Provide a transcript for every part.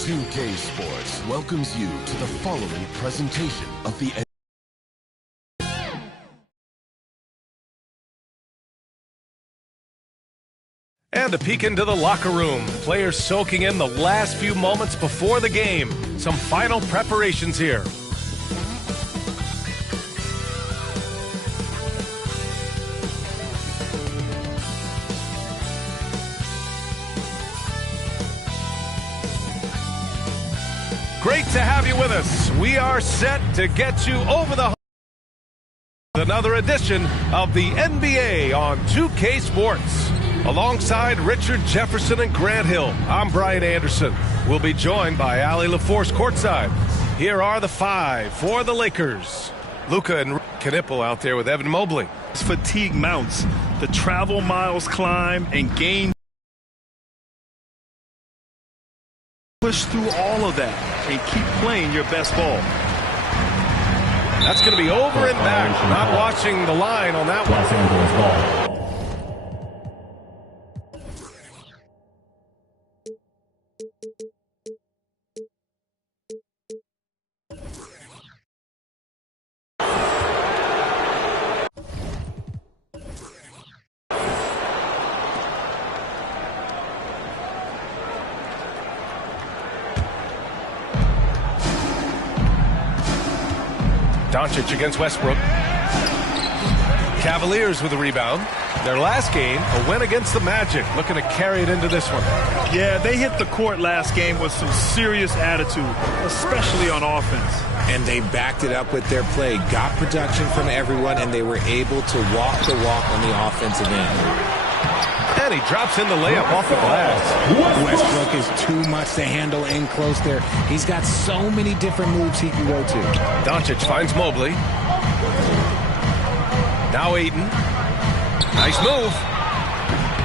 2K Sports welcomes you to the following presentation of the And a peek into the locker room. Players soaking in the last few moments before the game. Some final preparations here. Great to have you with us. We are set to get you over the hump with another edition of the NBA on 2K Sports. Alongside Richard Jefferson and Grant Hill, I'm Brian Anderson. We'll be joined by Allie LaForce courtside. Here are the five for the Lakers. Luka and Knipple out there with Evan Mobley. Fatigue mounts, the travel miles climb and gain. Push through all of that and keep playing your best ball. That's going to be over and back. Not watching the line on that one. Los Angeles ball. Doncic against Westbrook. Cavaliers with a rebound. Their last game, a win against the Magic. Looking to carry it into this one. Yeah, they hit the court last game with some serious attitude, especially on offense. And they backed it up with their play. Got production from everyone, and they were able to walk the walk on the offensive end. And he drops in the layup off the glass. Westbrook is too much to handle in close there. He's got so many different moves he can go to. Doncic finds Mobley. Now Ayton. Nice move.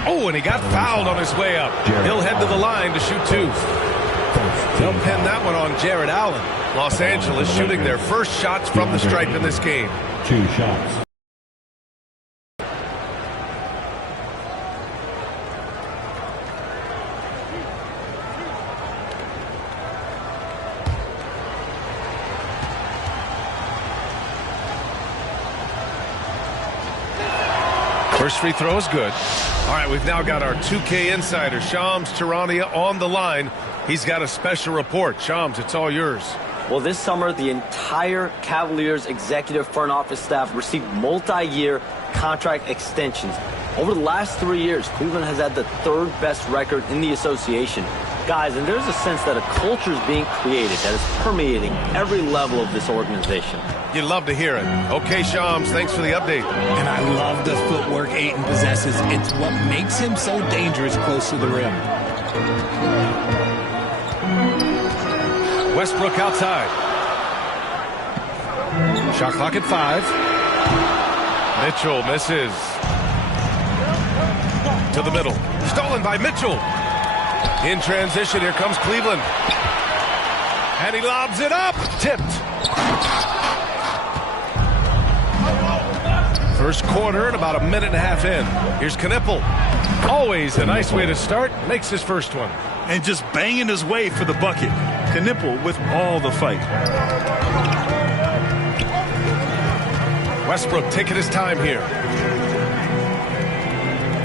Oh, and he got fouled on his way up. He'll head to the line to shoot two. They'll pin that one on Jared Allen. Los Angeles shooting their first shots from the stripe in this game. 2 shots. First free throw is good. All right, we've now got our 2K insider, Shams Charania, on the line. He's got a special report. Shams, it's all yours. Well, this summer, the entire Cavaliers executive front office staff received multi-year contract extensions. Over the last 3 years, Cleveland has had the third best record in the association. Guys, and there's a sense that a culture is being created that is permeating every level of this organization. You'd love to hear it. Okay, Shams, thanks for the update. And I love the footwork Ayton possesses. It's what makes him so dangerous close to the rim. Westbrook outside. Shot clock at 5. Mitchell misses. To the middle. Stolen by Mitchell. In transition, here comes Cleveland. And he lobs it up. Tipped. First quarter and about a minute and a half in. Here's Knipple. Always a nice way to start. Makes his first one. And just banging his way for the bucket. Knipple with all the fight. Westbrook taking his time here.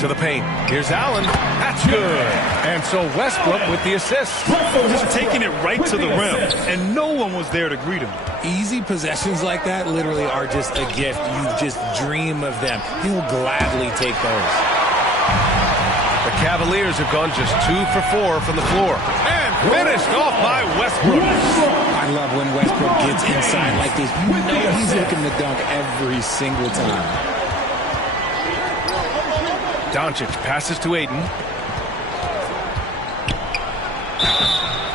To the paint. Here's Allen. That's good. And so Westbrook with the assist. Just taking it right to the rim. And no one was there to greet him. Easy possessions like that literally are just a gift. You just dream of them. He'll gladly take those. The Cavaliers have gone just 2 for 4 from the floor. And finished off by Westbrook. I love when Westbrook gets inside like this. You know he's looking to dunk every single time. Doncic passes to Ayton.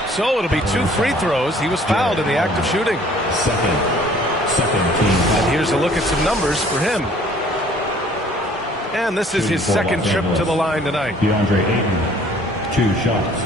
So it'll be 2 free throws. He was fouled in the act of shooting. Second team. And here's a look at some numbers for him. And this is his second trip to the line tonight. DeAndre Ayton, 2 shots.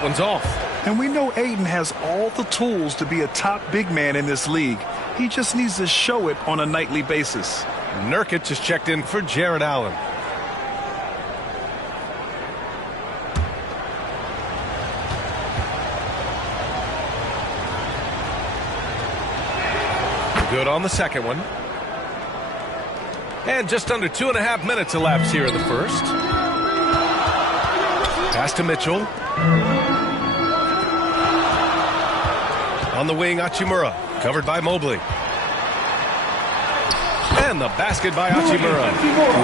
That one's off. And we know Ayton has all the tools to be a top big man in this league. He just needs to show it on a nightly basis. Nurkic is checked in for Jared Allen. Good on the second one. And just under 2.5 minutes elapsed here in the first. Pass to Mitchell. On the wing, Hachimura, covered by Mobley. And the basket by Hachimura.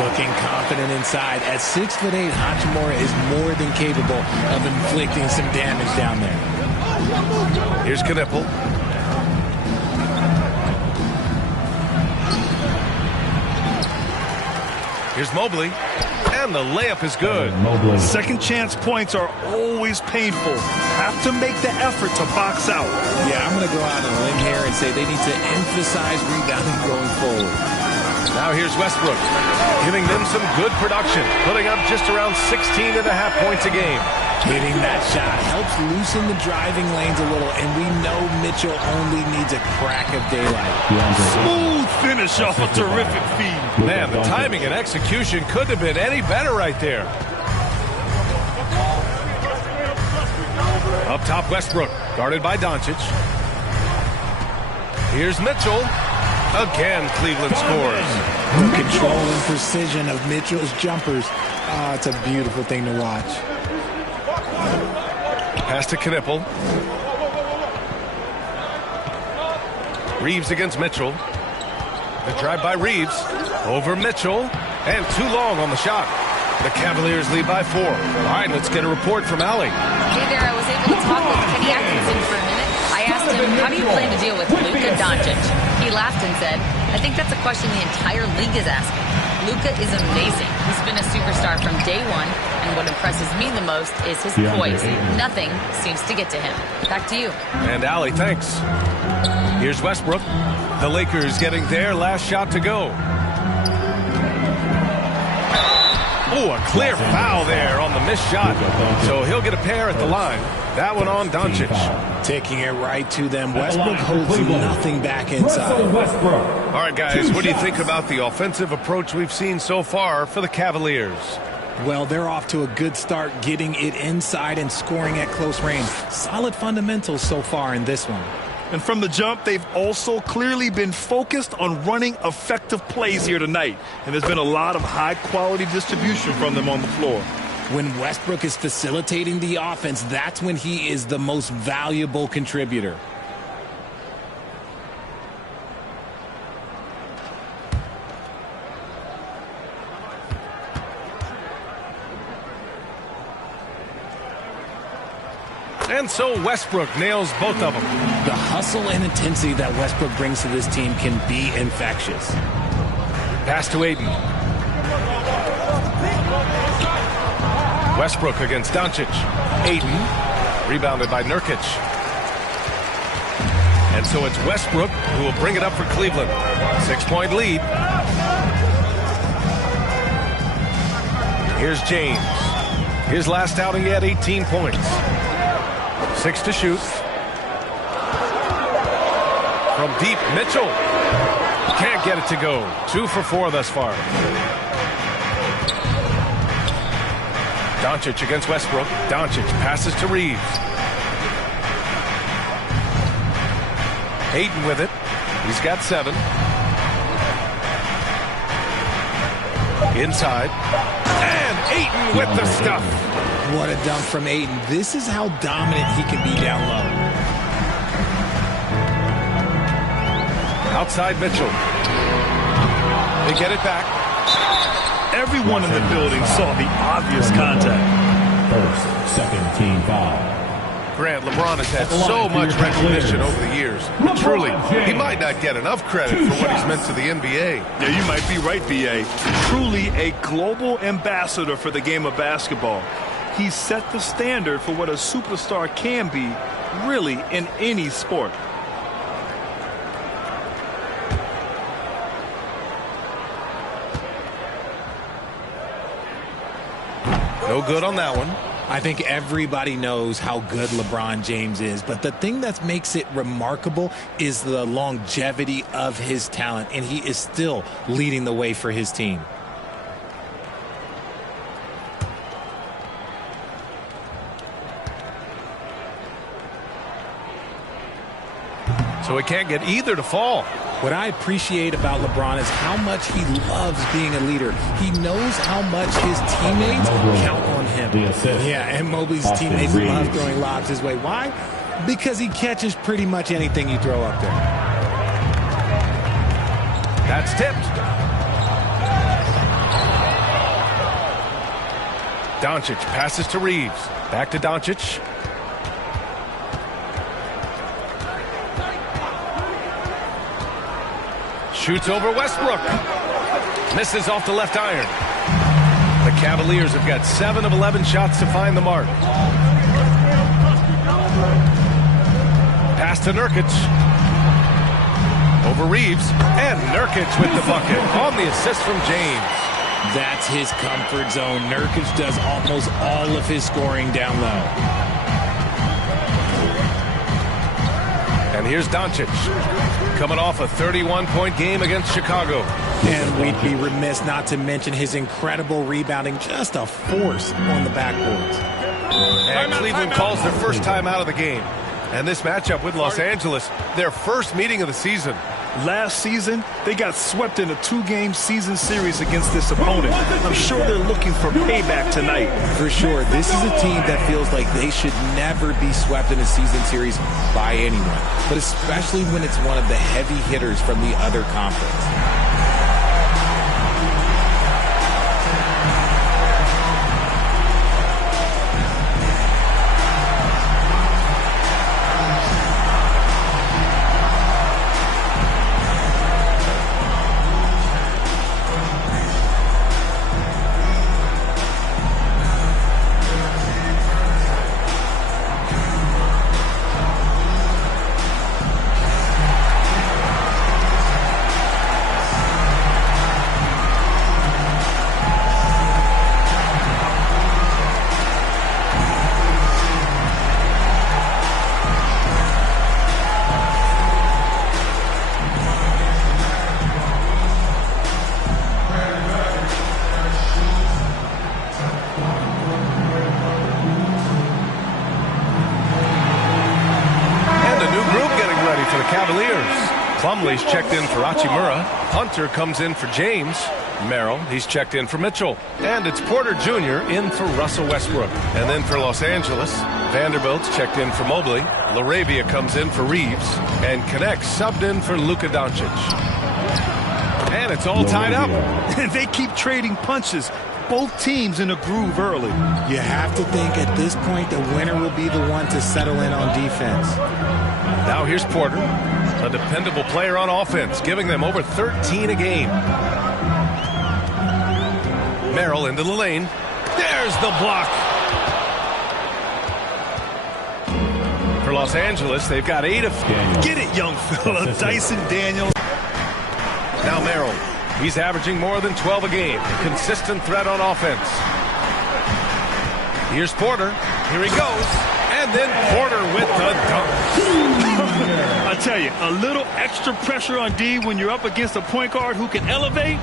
Looking confident inside. At 6'8", Hachimura is more than capable of inflicting some damage down there. Here's Knipple. Here's Mobley. And the layup is good. Second chance points are always painful. Have to make the effort to box out. Yeah, I'm going to go out on a limb here and say they need to emphasize rebounding going forward. Now here's Westbrook, giving them some good production, putting up just around 16.5 points a game. Hitting that shot helps loosen the driving lanes a little, and we know Mitchell only needs a crack of daylight. Smooth finish off a terrific feed. Man, the timing and execution couldn't have been any better right there. Up top, Westbrook, guarded by Doncic. Here's Mitchell. Again, Cleveland scores. The control and precision of Mitchell's jumpers. Oh, it's a beautiful thing to watch. Pass to Knipple. Reeves against Mitchell. The drive by Reeves. Over Mitchell. And too long on the shot. The Cavaliers lead by 4. All right, let's get a report from Allie. Hey there, I was able to talk with Kenny Atkinson for a minute. I asked him, how do you plan to deal with Luka Doncic? He laughed and said, I think that's a question the entire league is asking. Luka is amazing. He's been a superstar from day one, and what impresses me the most is his poise. Nothing seems to get to him. Back to you. And Allie, thanks. Here's Westbrook. The Lakers getting their last shot to go. Oh, a clear foul there on the missed shot. So he'll get a pair at the line. That one on Doncic. Taking it right to them. Westbrook holds nothing back inside. All right, guys, what do you think about the offensive approach we've seen so far for the Cavaliers? Well, they're off to a good start getting it inside and scoring at close range. Solid fundamentals so far in this one. And from the jump, they've also clearly been focused on running effective plays here tonight. And there's been a lot of high-quality distribution from them on the floor. When Westbrook is facilitating the offense, that's when he is the most valuable contributor. And so Westbrook nails both of them. The hustle and intensity that Westbrook brings to this team can be infectious. Pass to Ayton. Westbrook against Doncic. Ayton, rebounded by Nurkic. And so it's Westbrook who will bring it up for Cleveland. 6-point lead. Here's James. His last outing, he had 18 points. 6 to shoot. From deep, Mitchell. Can't get it to go. 2 for 4 thus far. Doncic against Westbrook. Doncic passes to Reeves. Ayton with it. He's got 7. Inside. And Ayton with the stuff. What a dunk from Ayton. This is how dominant he can be down low. Outside Mitchell. They get it back. Everyone in the building saw the obvious contact. First, second team foul. Grant, LeBron has had so much recognition over the years. But truly, he might not get enough credit for what he's meant to the NBA. Yeah, you might be right, B.A. Truly a global ambassador for the game of basketball. He set the standard for what a superstar can be, really, in any sport. No good on that one. I think everybody knows how good LeBron James is, but the thing that makes it remarkable is the longevity of his talent, and he is still leading the way for his team. So he can't get either to fall. What I appreciate about LeBron is how much he loves being a leader. He knows how much his teammates count on him. Yeah, and Mobley's teammates love throwing lobs his way. Why? Because he catches pretty much anything you throw up there. That's tipped. Doncic passes to Reeves. Back to Doncic. Shoots over Westbrook. Misses off the left iron. The Cavaliers have got 7 of 11 shots to find the mark. Pass to Nurkic. Over Reeves. And Nurkic with the bucket on the assist from James. That's his comfort zone. Nurkic does almost all of his scoring down low. And here's Doncic, coming off a 31-point game against Chicago. And we'd be remiss not to mention his incredible rebounding, just a force on the backboards. And Cleveland calls their first time out of the game. And this matchup with Los Angeles, their first meeting of the season. Last season, they got swept in a 2-game season series against this opponent. I'm sure they're looking for payback tonight. For sure, this is a team that feels like they should never be swept in a season series by anyone, but especially when it's one of the heavy hitters from the other conference. Plumlee's checked in for Hachimura. Hunter comes in for James. Merrill, he's checked in for Mitchell. And it's Porter Jr. in for Russell Westbrook. And then for Los Angeles, Vanderbilt's checked in for Mobley. LaRavia comes in for Reeves. And Connects subbed in for Luka Doncic. And it's all tied up. And they keep trading punches. Both teams in a groove early. You have to think at this point the winner will be the one to settle in on defense. Now here's Porter, a dependable player on offense, giving them over 13 a game. Merrill into the lane. There's the block. For Los Angeles, they've got 8 of... Get it, young fella. Dyson Daniels. Now Merrill. He's averaging more than 12 a game. Consistent threat on offense. Here's Porter. Here he goes. And then Porter with the dunk. I tell you, a little extra pressure on D when you're up against a point guard who can elevate.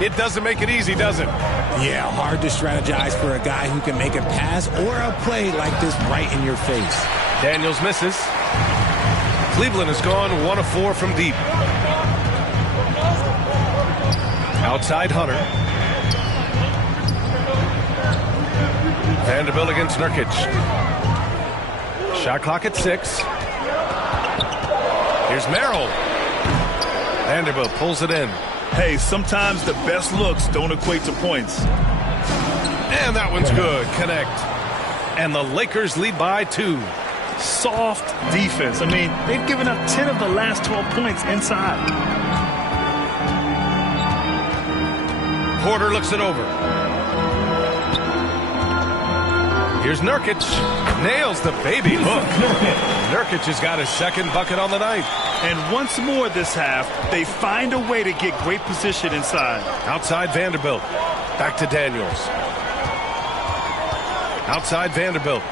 It doesn't make it easy, does it? Yeah, hard to strategize for a guy who can make a pass or a play like this right in your face. Daniels misses. Cleveland has gone 1 of 4 from deep. Outside Hunter. Vanderbilt against Nurkic. Shot clock at 6. Here's Merrill. Vanderbilt pulls it in. Hey, sometimes the best looks don't equate to points. And that one's good. Connect. And the Lakers lead by 2. Soft defense. I mean, they've given up 10 of the last 12 points inside. Porter looks it over. Here's Nurkic. Nails the baby hook. Nurkic has got his second bucket on the night. And once more this half, they find a way to get great position inside. Outside Vanderbilt. Back to Daniels. Outside Vanderbilt.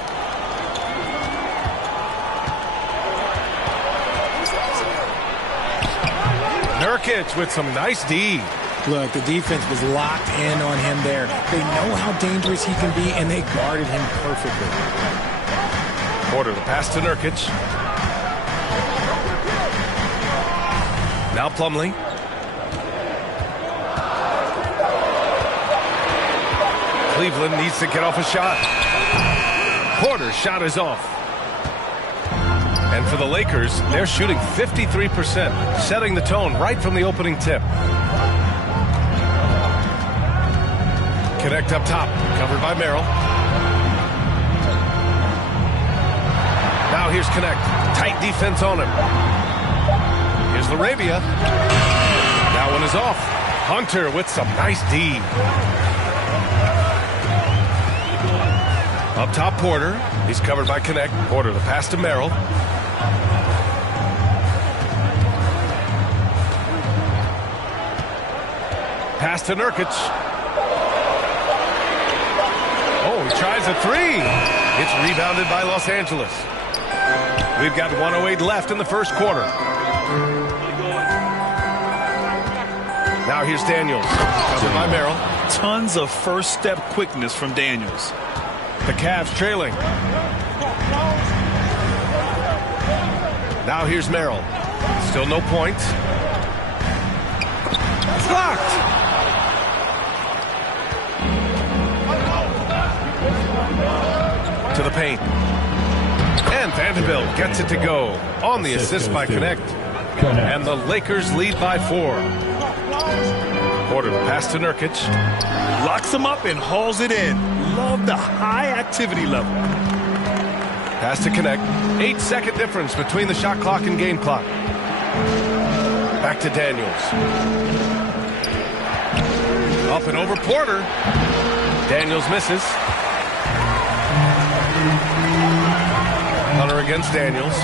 Nurkic with some nice D. Look, the defense was locked in on him there. They know how dangerous he can be, and they guarded him perfectly. Porter, the pass to Nurkic. Now Plumlee. Cleveland needs to get off a shot. Porter's shot is off. And for the Lakers, they're shooting 53%, setting the tone right from the opening tip. Connect up top, covered by Merrill. Now here's Connect. Tight defense on him. Here's Laravia. That one is off. Hunter with some nice D. Up top, Porter. He's covered by Connect. Porter, the pass to Merrill. Pass to Nurkic. Oh, he tries a three. It's rebounded by Los Angeles. We've got 1:08 left in the first quarter. Now here's Daniels, covered by Merrill. Tons of first step quickness from Daniels. The Cavs trailing. Now here's Merrill. Still no points. Blocked. To the paint. And Vanderbilt gets it to go on the assist by Connect. And the Lakers lead by 4. Porter, the pass to Nurkic. Locks him up and hauls it in. Love the high activity level. Pass to Connect. 8-second difference between the shot clock and game clock. Back to Daniels. Up and over Porter. Daniels misses. Hunter against Daniels.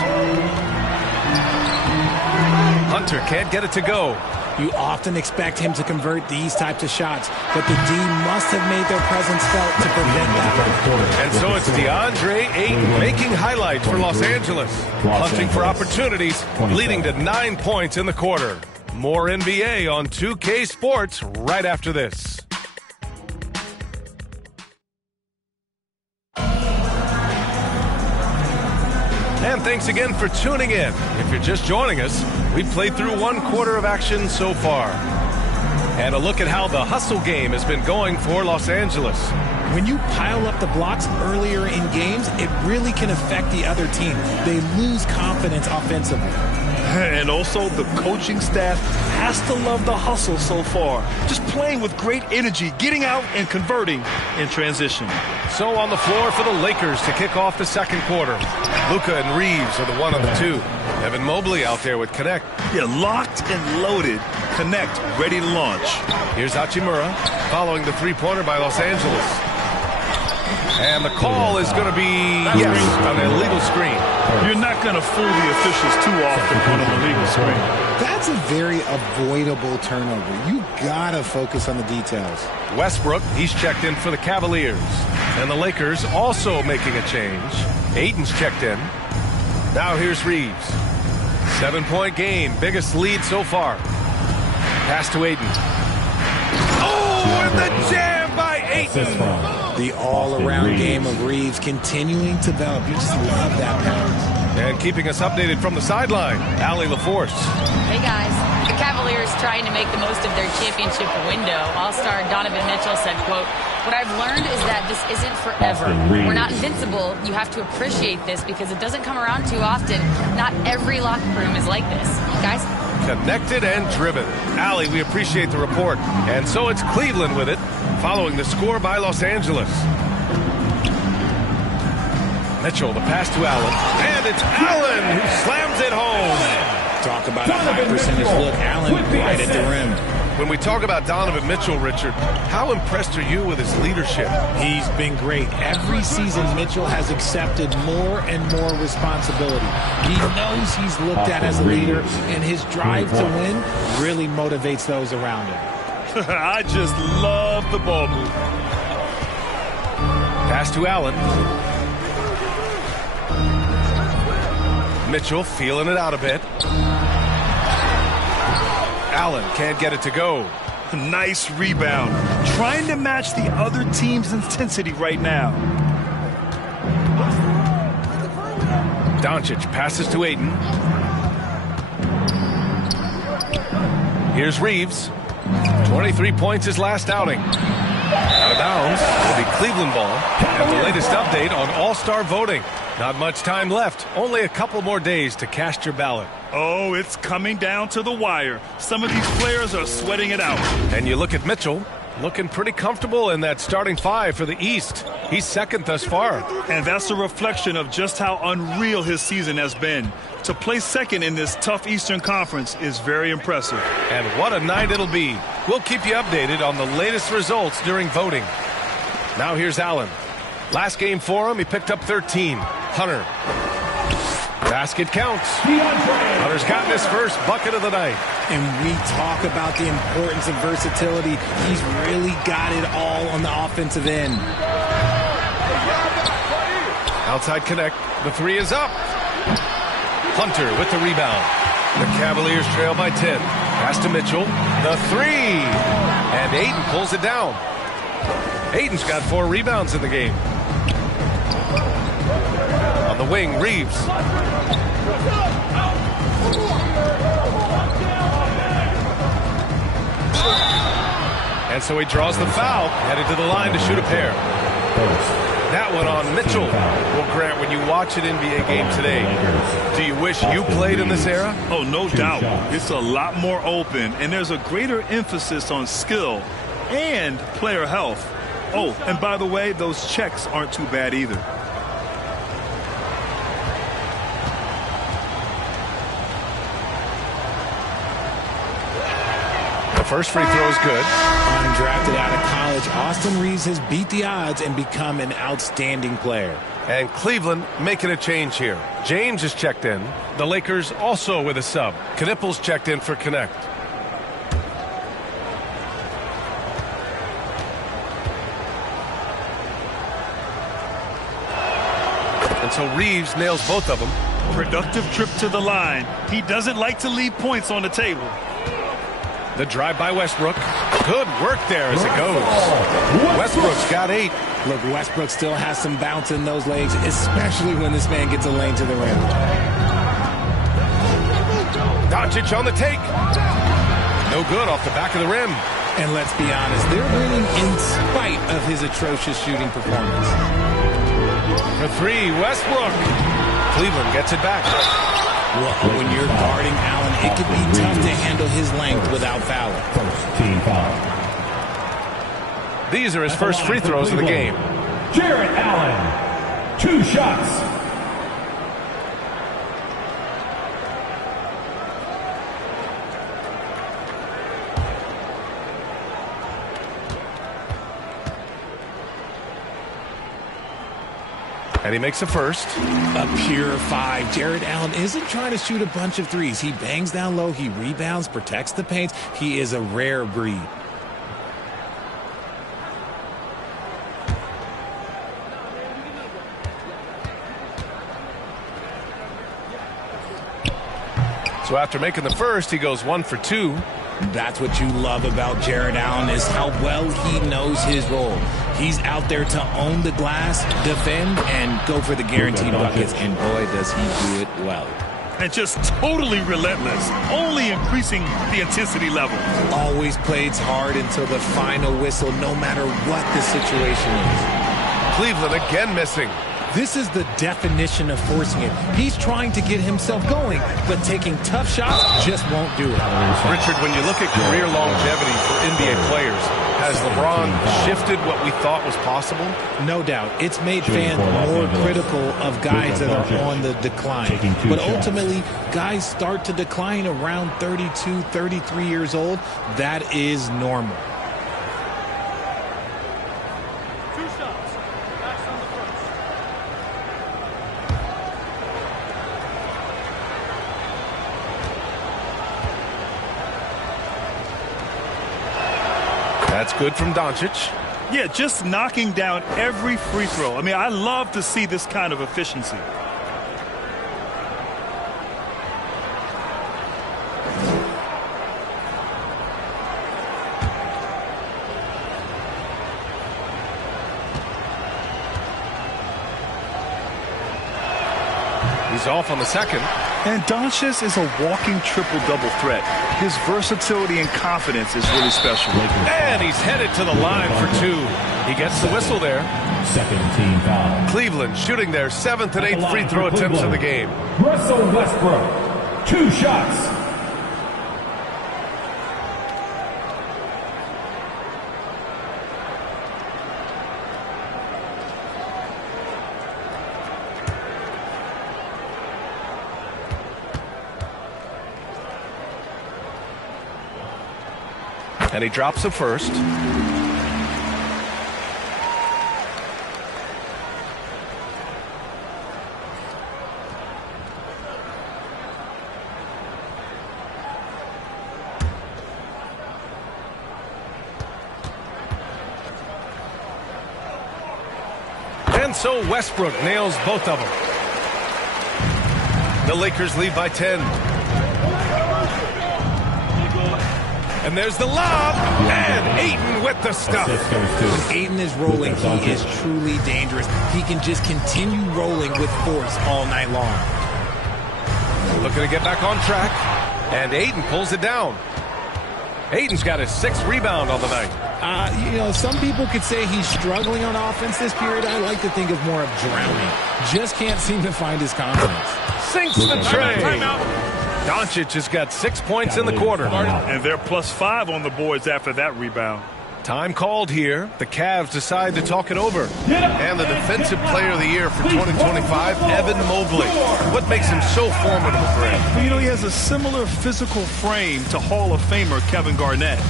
Hunter can't get it to go. You often expect him to convert these types of shots, but the D must have made their presence felt to prevent that. And so it's DeAndre Ayton making highlights for Los Angeles, hunting for opportunities, leading to 9 points in the quarter. More NBA on 2K Sports right after this. And thanks again for tuning in. If you're just joining us, we've played through 1 quarter of action so far. And a look at how the hustle game has been going for Los Angeles. When you pile up the blocks earlier in games, it really can affect the other team. They lose confidence offensively. And also, the coaching staff has to love the hustle so far. Just playing with great energy, getting out and converting in transition. So on the floor for the Lakers to kick off the second quarter. Luka and Reeves are the 1 and the 2. Evan Mobley out there with Connect. Yeah, locked and loaded. Connect, ready to launch. Here's Hachimura following the three-pointer by Los Angeles. And the call is going to be, yes, an illegal screen. You're not going to fool the officials too often on an illegal screen. That's a very avoidable turnover. You got to focus on the details. Westbrook, he's checked in for the Cavaliers. And the Lakers also making a change. Ayton's checked in. Now here's Reeves. 7-point game, biggest lead so far. Pass to Ayton. Oh, and the jam by Ayton. The all-around game of Reeves continuing to develop. You just love that pass. And keeping us updated from the sideline, Allie LaForce. Hey, guys. The Cavaliers trying to make the most of their championship window. All-star Donovan Mitchell said, quote, "What I've learned is that this isn't forever. We're not invincible. You have to appreciate this because it doesn't come around too often. Not every locker room is like this. Guys?" Connected and driven. Allie, we appreciate the report. And so it's Cleveland with it, following the score by Los Angeles. Mitchell, the pass to Allen. And it's Allen who slams it home. Talk about a high percentage look. Allen right at the rim. When we talk about Donovan Mitchell, Richard, how impressed are you with his leadership? He's been great. Every season, Mitchell has accepted more and more responsibility. He knows he's looked at as a leader, and his drive to win really motivates those around him. I just love the ball move. Pass to Allen. Mitchell feeling it out a bit. Allen can't get it to go. Nice rebound. Trying to match the other team's intensity right now. Doncic passes to Ayton. Here's Reeves. 23 points his last outing. Out of bounds will be Cleveland ball. And the latest update on All-Star voting. Not much time left. Only a couple more days to cast your ballot. Oh, it's coming down to the wire. Some of these players are sweating it out. And you look at Mitchell, looking pretty comfortable in that starting five for the East. He's second thus far. And that's a reflection of just how unreal his season has been. To play second in this tough Eastern Conference is very impressive. And what a night it'll be. We'll keep you updated on the latest results during voting. Now here's Allen. Last game for him, he picked up 13. Hunter. Basket counts. Hunter's gotten his first bucket of the night. And we talk about the importance of versatility. He's really got it all on the offensive end. Outside connect. The three is up. Hunter with the rebound. The Cavaliers trail by 10. Pass to Mitchell. The three. And Ayton pulls it down. Ayton's got 4 rebounds in the game. On the wing, Reeves. And so he draws the foul, headed to the line to shoot a pair. That one on Mitchell. Well, Grant, when you watch an NBA game today, do you wish you played in this era? Oh, no doubt. It's a lot more open, and there's a greater emphasis on skill and player health. Oh, and by the way, those checks aren't too bad either. The first free throw is good. Undrafted out of college, Austin Reeves has beat the odds and become an outstanding player. And Cleveland making a change here. James is checked in. The Lakers also with a sub. Knippel's checked in for Connect. And so Reeves nails both of them. Productive trip to the line. He doesn't like to leave points on the table. The drive by Westbrook. Good work there as it goes. Westbrook's got 8. Look, Westbrook still has some bounce in those legs, especially when this man gets a lane to the rim. Doncic on the take. No good off the back of the rim. And let's be honest, they're winning in spite of his atrocious shooting performance. For 3, Westbrook. Cleveland gets it back. Well, when you're guarding Allen, it can be tough to handle his length without fouling. Team foul. These are his first free throws of the game. Jarrett Allen, 2 shots. And he makes the first. A pure 5. Jarrett Allen isn't trying to shoot a bunch of threes. He bangs down low. He rebounds, protects the paint. He is a rare breed. So after making the first, he goes 1 for 2. That's what you love about Jarrett Allen is how well he knows his role. He's out there to own the glass, defend, and go for the guaranteed buckets. And boy, does he do it well. And just totally relentless, only increasing the intensity level. Always plays hard until the final whistle, no matter what the situation is. Cleveland again missing. This is the definition of forcing it. He's trying to get himself going, but taking tough shots just won't do it. Richard, when you look at career longevity for NBA players, has LeBron shifted what we thought was possible? No doubt. It's made fans more critical of guys that are on the decline. But ultimately, guys start to decline around 32, 33 years old. That is normal. That's good from Doncic. Yeah, just knocking down every free throw. I mean, I love to see this kind of efficiency. He's off on the second. And Doncic is a walking triple-double threat. His versatility and confidence is really special. And he's headed to the line for two. He gets the whistle there. Second team foul. Cleveland shooting their 7th and 8th free throw attempts of the game. Russell Westbrook, 2 shots. And he drops a first. And so Westbrook nails both of them. The Lakers lead by 10. And there's the lob, and Ayton with the stuff. When Ayton is rolling, he is truly dangerous. He can just continue rolling with force all night long. Looking to get back on track, and Ayton pulls it down. Ayton's got his 6th rebound on the night. Some people could say he's struggling on offense this period. I like to think of more of drowning. Just can't seem to find his confidence. Sinks the tray. Timeout. Doncic has got 6 points in the quarter. And they're +5 on the boards after that rebound. Time called here. The Cavs decide to talk it over. And the Defensive Player of the Year for 2025, Evan Mobley. What makes him so formidable, Greg? Well, he has a similar physical frame to Hall of Famer Kevin Garnett.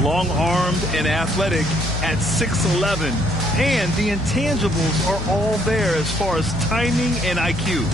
Long-armed and athletic at 6'11". And the intangibles are all there as far as timing and IQ.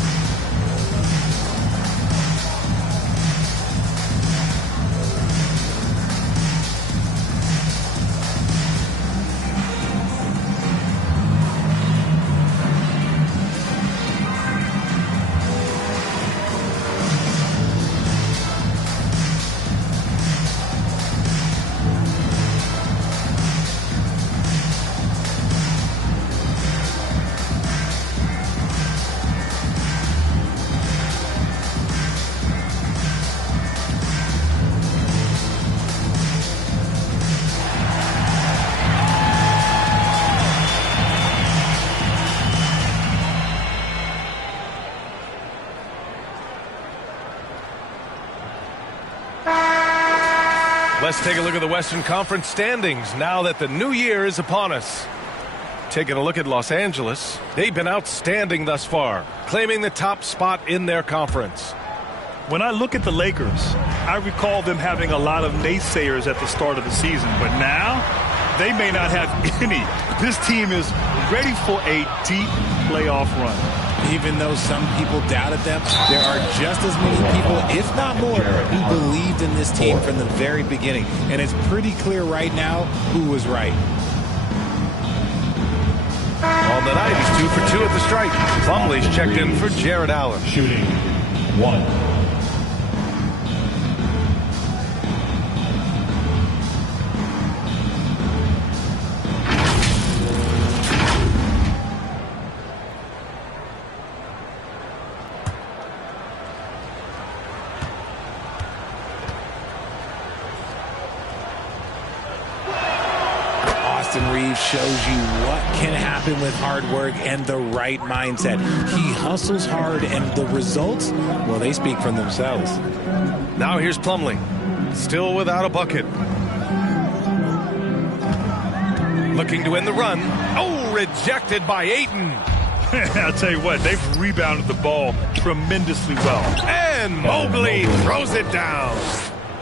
Let's take a look at the Western Conference standings now that the new year is upon us. Taking a look at Los Angeles, they've been outstanding thus far, claiming the top spot in their conference. When I look at the Lakers, I recall them having a lot of naysayers at the start of the season, but now they may not have any. This team is ready for a deep playoff run. Even though some people doubted them, there are just as many people, if not more, who believed in this team from the very beginning. And it's pretty clear right now who was right. On the night, he's 2 for 2 at the stripe. Plumlee's checked in for Jared Allen. Shooting 1. Shows you what can happen with hard work and the right mindset. He hustles hard, and the results, well, they speak for themselves. Now here's Plumlee, still without a bucket. Looking to end the run. Oh, rejected by Ayton. I'll tell you what, they've rebounded the ball tremendously well. And Mobley throws it down.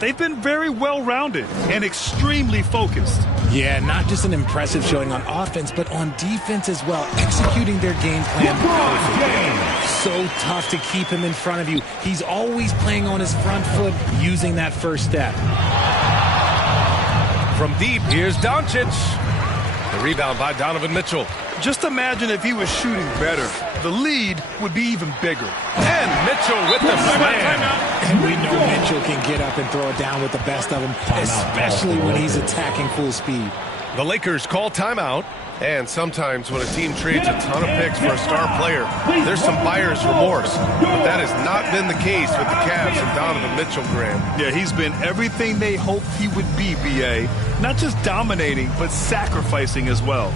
They've been very well-rounded and extremely focused. Yeah, not just an impressive showing on offense, but on defense as well, executing their game plan perfectly. So tough to keep him in front of you. He's always playing on his front foot, using that first step. From deep, here's Doncic. The rebound by Donovan Mitchell. Just imagine if he was shooting better. The lead would be even bigger. And Mitchell with the slam. And we know Mitchell can get up and throw it down with the best of them, especially when he's attacking full speed. The Lakers call timeout. And sometimes when a team trades a ton of picks for a star player, there's some buyer's remorse. But that has not been the case with the Cavs and Donovan Mitchell, Graham. Yeah, he's been everything they hoped he would be, B.A. Not just dominating, but sacrificing as well.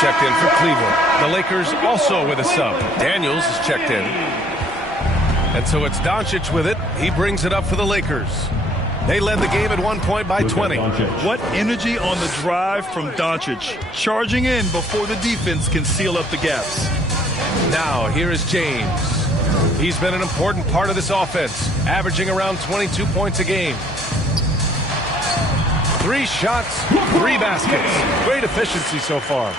Checked in for Cleveland. The Lakers also with a sub. Daniels is checked in. And so it's Doncic with it. He brings it up for the Lakers. They led the game at 1 point by 20. What energy on the drive from Doncic. Charging in before the defense can seal up the gaps. Now here is James. He's been an important part of this offense, averaging around 22 points a game. 3 shots, 3 baskets. Great efficiency so far.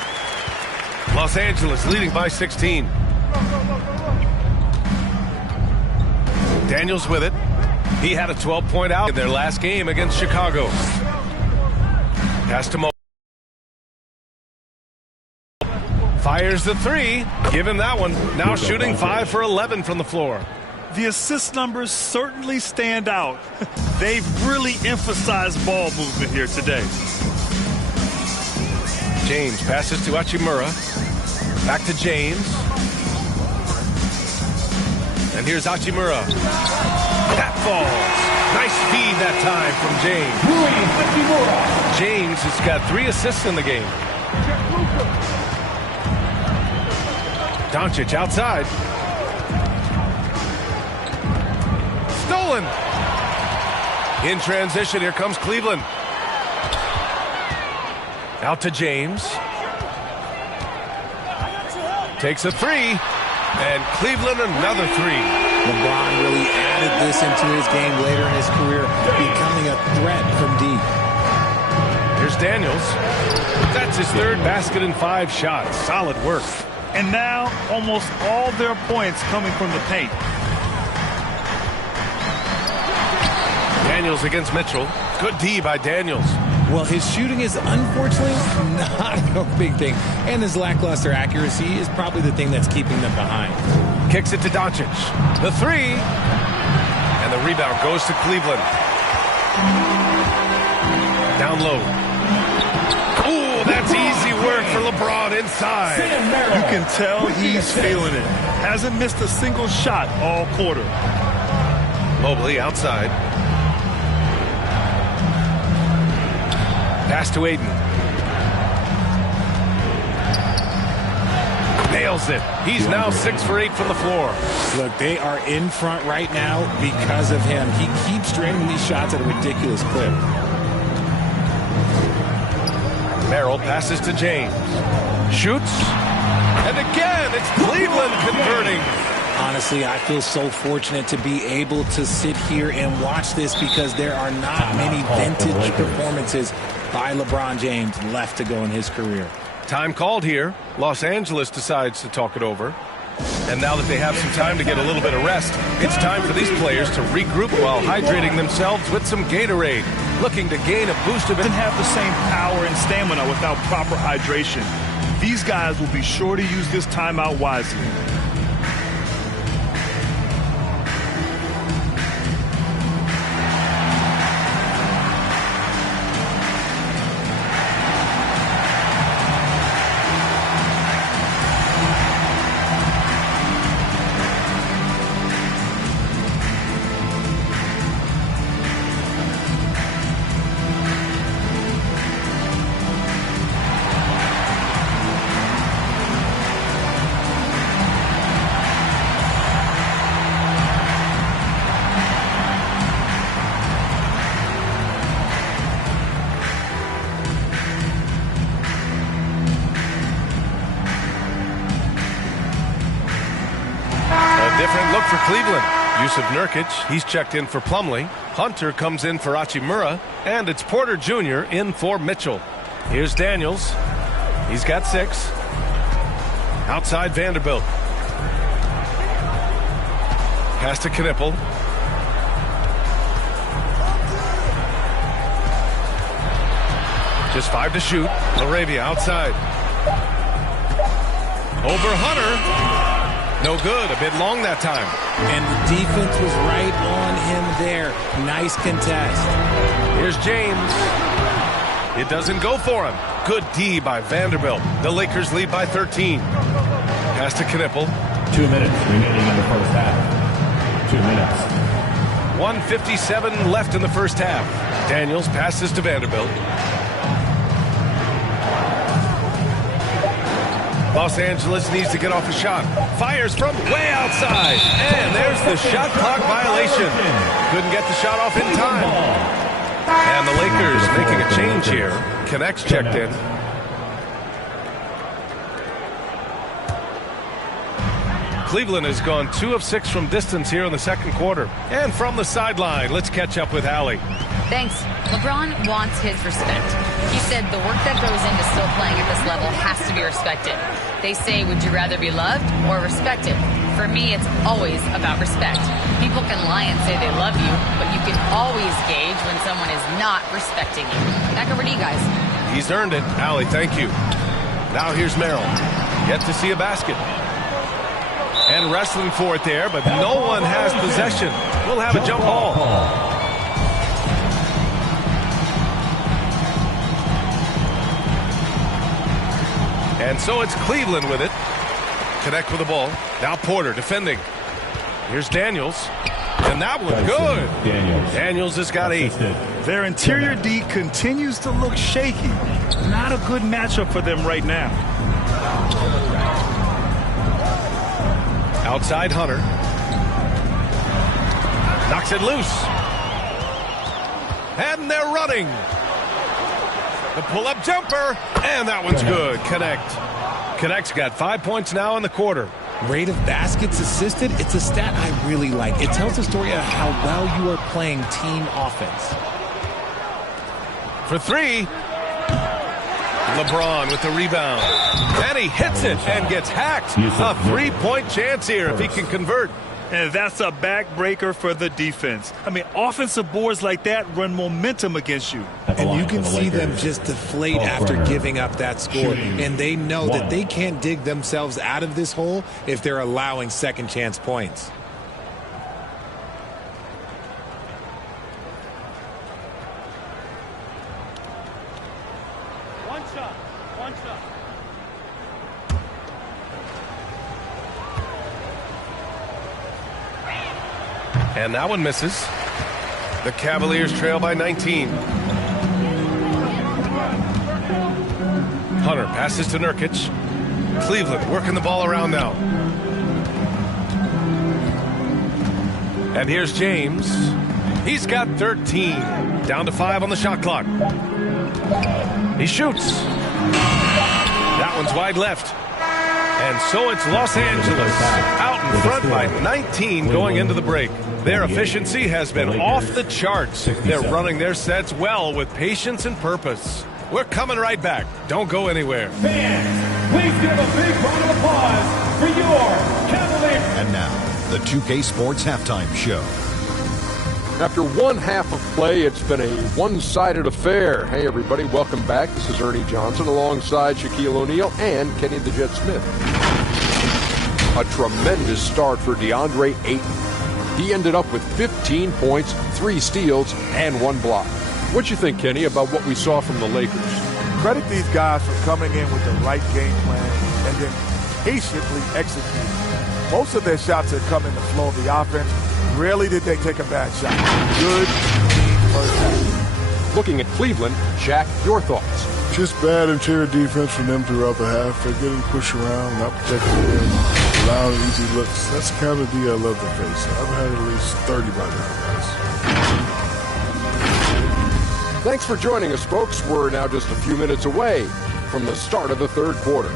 Los Angeles leading by 16. Daniels with it. He had a 12-point out in their last game against Chicago. Pass to Mo. Fires the 3. Give him that one. Now shooting 5 for 11 from the floor. The assist numbers certainly stand out. They've really emphasized ball movement here today. James passes to Hachimura. Back to James. And here's Hachimura. That falls. Nice feed that time from James. James has got 3 assists in the game. Doncic outside. Stolen. In transition, here comes Cleveland. Out to James. Takes a 3. And Cleveland another 3. LeBron really added this into his game later in his career, becoming a threat from deep. Here's Daniels. That's his 3rd basket in 5 shots. Solid work. And now almost all their points coming from the paint. Daniels against Mitchell. Good D by Daniels. Well, his shooting is unfortunately not a big thing. And his lackluster accuracy is probably the thing that's keeping them behind. Kicks it to Doncic. The 3. And the rebound goes to Cleveland. Down low. Ooh, that's easy work for LeBron inside. You can tell he's feeling it. Hasn't missed a single shot all quarter. Mobley outside. Pass to Aiden. Nails it. He's now 6 for 8 from the floor. Look, they are in front right now because of him. He keeps draining these shots at a ridiculous clip. Merrill passes to James. Shoots. And again, it's Cleveland converting. Honestly, I feel so fortunate to be able to sit here and watch this because there are not many vintage performances by LeBron James left to go in his career. Time called here. Los Angeles decides to talk it over. And now that they have some time to get a little bit of rest, it's time for these players to regroup while hydrating themselves with some Gatorade. Looking to gain a boost of it. Doesn't have the same power and stamina without proper hydration. These guys will be sure to use this timeout wisely. Yusuf Nurkic, he's checked in for Plumlee. Hunter comes in for Hachimura. And it's Porter Jr. in for Mitchell. Here's Daniels. He's got 6. Outside Vanderbilt. Pass to Knippel. Just 5 to shoot. Laravia outside. Over Hunter. No good. A bit long that time. And the defense was right on him there. Nice contest. Here's James. It doesn't go for him. Good D by Vanderbilt. The Lakers lead by 13. Pass to Knippel. 2 minutes remaining in the first half. 2 minutes. 1:57 left in the first half. Daniels passes to Vanderbilt. Los Angeles needs to get off a shot. Fires from way outside. And there's the shot clock violation. Couldn't get the shot off in time. And the Lakers making a change here. Connects checked in. Cleveland has gone 2 of 6 from distance here in the second quarter. And from the sideline, let's catch up with Allie. Thanks. LeBron wants his respect. He said the work that goes into still playing at this level has to be respected. They say, would you rather be loved or respected? For me, it's always about respect. People can lie and say they love you, but you can always gauge when someone is not respecting you. Back over to you guys. He's earned it. Allie, thank you. Now here's Merrill. Yet to see a basket. And wrestling for it there, but no one has possession. We'll have a jump ball. And so it's Cleveland with it. Connect with the ball. Now Porter defending. Here's Daniels. And that one's good. Daniels has got 8. Their interior D continues to look shaky. Not a good matchup for them right now. Outside Hunter. Knocks it loose. And they're running. The pull-up jumper. And that one's good. Connect's got 5 points now in the quarter. Rate of baskets assisted, it's a stat I really like. It tells a story of how well you are playing team offense. For 3. LeBron with the rebound. And he hits it and gets hacked. A 3-point chance here if he can convert. And that's a backbreaker for the defense. I mean, offensive boards like that run momentum against you. And you can see them just deflate after giving up that score. And they know that they can't dig themselves out of this hole if they're allowing second chance points. One shot. And that one misses. The Cavaliers trail by 19. Hunter passes to Nurkic. Cleveland working the ball around now. And here's James. He's got 13. Down to 5 on the shot clock. He shoots. That one's wide left. And so it's Los Angeles out in front by 19 going into the break. Their efficiency has been off the charts. They're running their sets well with patience and purpose. We're coming right back. Don't go anywhere. Fans, please give a big round of applause for your Cavaliers. And now, the 2K Sports Halftime Show. After one half of play, it's been a one-sided affair. Hey, everybody, welcome back. This is Ernie Johnson alongside Shaquille O'Neal and Kenny the Jet Smith. A tremendous start for DeAndre Ayton. He ended up with 15 points, 3 steals, and 1 block. What you think, Kenny, about what we saw from the Lakers? Credit these guys for coming in with the right game plan and then patiently executing. Most of their shots have come in the flow of the offense. Rarely did they take a bad shot. Good first half. Looking at Cleveland, Shaq, your thoughts? Just bad interior defense from them throughout the half. They're getting pushed around, not protecting them, allowing easy looks. That's the kind of D I love to face. I've had at least 30 by now, guys. Thanks for joining us, folks. We're now just a few minutes away from the start of the third quarter.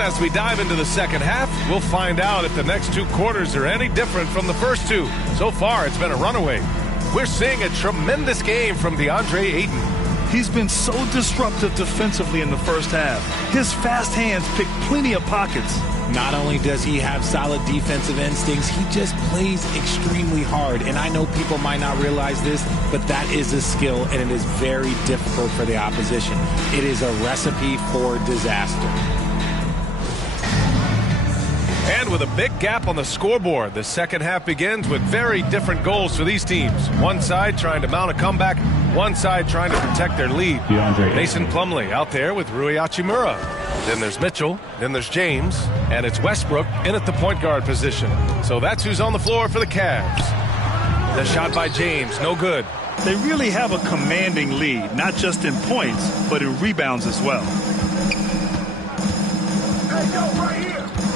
And as we dive into the second half, we'll find out if the next 2 quarters are any different from the first 2. So far, it's been a runaway. We're seeing a tremendous game from DeAndre Ayton. He's been so disruptive defensively in the first half. His fast hands pick plenty of pockets. Not only does he have solid defensive instincts, he just plays extremely hard. And I know people might not realize this, but that is a skill, and it is very difficult for the opposition. It is a recipe for disaster. And with a big gap on the scoreboard, the second half begins with very different goals for these teams. One side trying to mount a comeback, one side trying to protect their lead. Mason Plumlee out there with Rui Hachimura. Then there's Mitchell, then there's James, and it's Westbrook in at the point guard position. So that's who's on the floor for the Cavs. The shot by James, no good. They really have a commanding lead, not just in points, but in rebounds as well.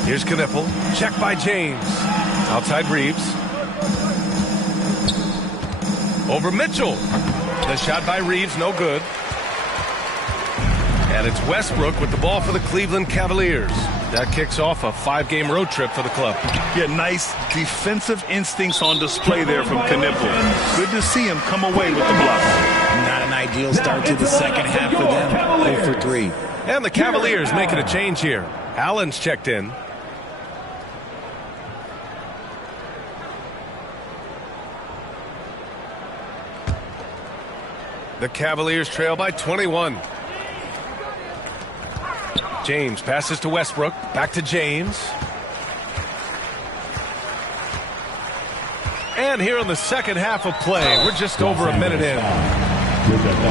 Here's Knippel. Check by James. Outside Reeves. Over Mitchell. The shot by Reeves, no good. And it's Westbrook with the ball for the Cleveland Cavaliers. That kicks off a 5-game road trip for the club. Yeah, nice defensive instincts on display there from Knippel. Good to see him come away with the block. Not an ideal start to the second half for them. 0 for 3. And the Cavaliers making a change here. Allen's checked in. The Cavaliers trail by 21. James passes to Westbrook. Back to James. And here in the second half of play, we're just over a minute in.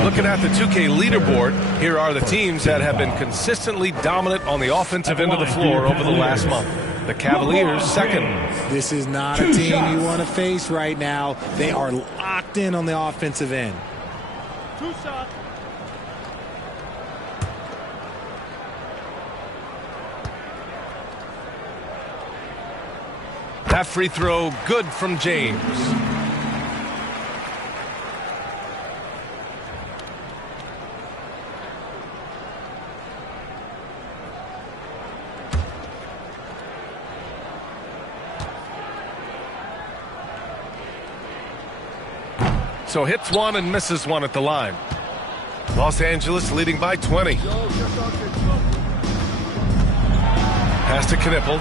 Looking at the 2K leaderboard, here are the teams that have been consistently dominant on the offensive end of the floor over the last month. The Cavaliers, second. This is not a team you want to face right now. They are locked in on the offensive end. 2 shots. That free throw good from James. So hits one and misses one at the line. Los Angeles leading by 20. Pass to Knippel.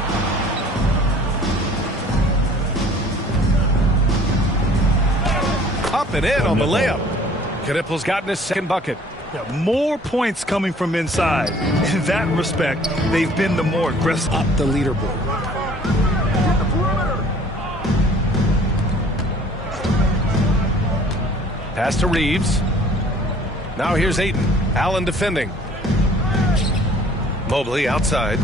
Up and in on the layup. Knippel's gotten his second bucket. Yeah, more points coming from inside. In that respect, they've been the more aggressive. Up the leaderboard. Pass to Reeves. Now here's Ayton. Allen defending. Mobley outside.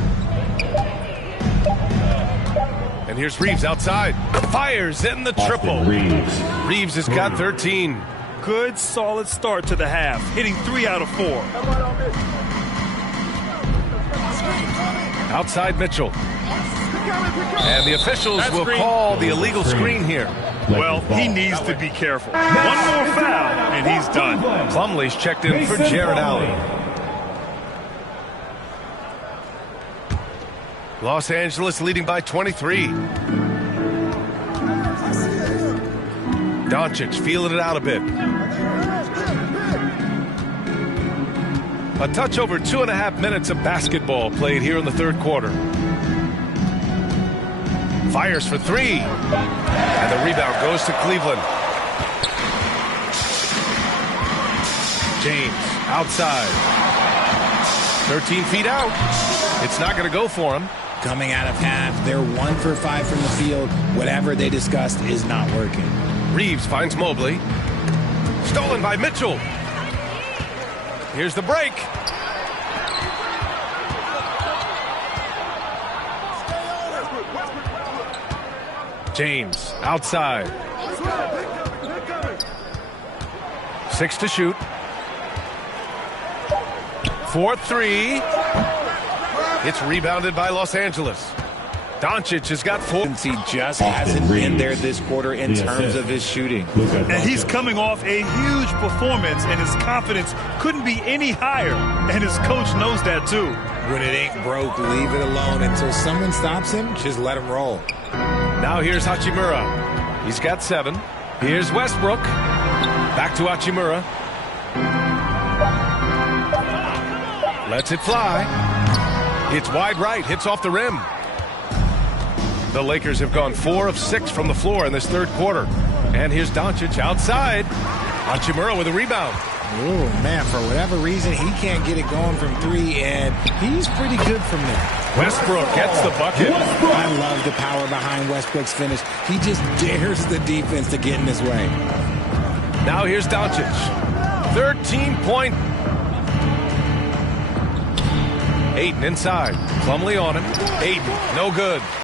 And here's Reeves outside. Fires in the triple. Reeves has got 13. Good, solid start to the half, hitting 3 out of 4. Outside Mitchell. And the officials will call the illegal screen here. Well, he needs to be careful. One more foul, and he's done. Plumlee's checked in for Jared Allen. Los Angeles leading by 23. Doncic feeling it out a bit. A touch over 2.5 minutes of basketball played here in the third quarter. Fires for 3. And the rebound goes to Cleveland. James outside. 13 feet out. It's not going to go for him. Coming out of half, they're 1 for 5 from the field. Whatever they discussed is not working. Reeves finds Mobley. Stolen by Mitchell. Here's the break. James outside. 6 to shoot. 4-3. It's rebounded by Los Angeles. Doncic has got 4. He just hasn't been there this quarter in terms of his shooting. And he's coming off a huge performance, and his confidence couldn't be any higher. And his coach knows that, too. When it ain't broke, leave it alone. Until someone stops him, just let him roll. Now here's Hachimura. He's got 7. Here's Westbrook. Back to Hachimura. Lets it fly. It's wide right. Hits off the rim. The Lakers have gone 4 of 6 from the floor in this third quarter. And here's Doncic outside. Hachimura with a rebound. Oh, man, for whatever reason, he can't get it going from 3, and he's pretty good from there. Westbrook gets the bucket. I love the power behind Westbrook's finish. He just dares the defense to get in his way. Now here's Doncic. 13-point. Ayton inside. Plumlee on him. Ayton, no good.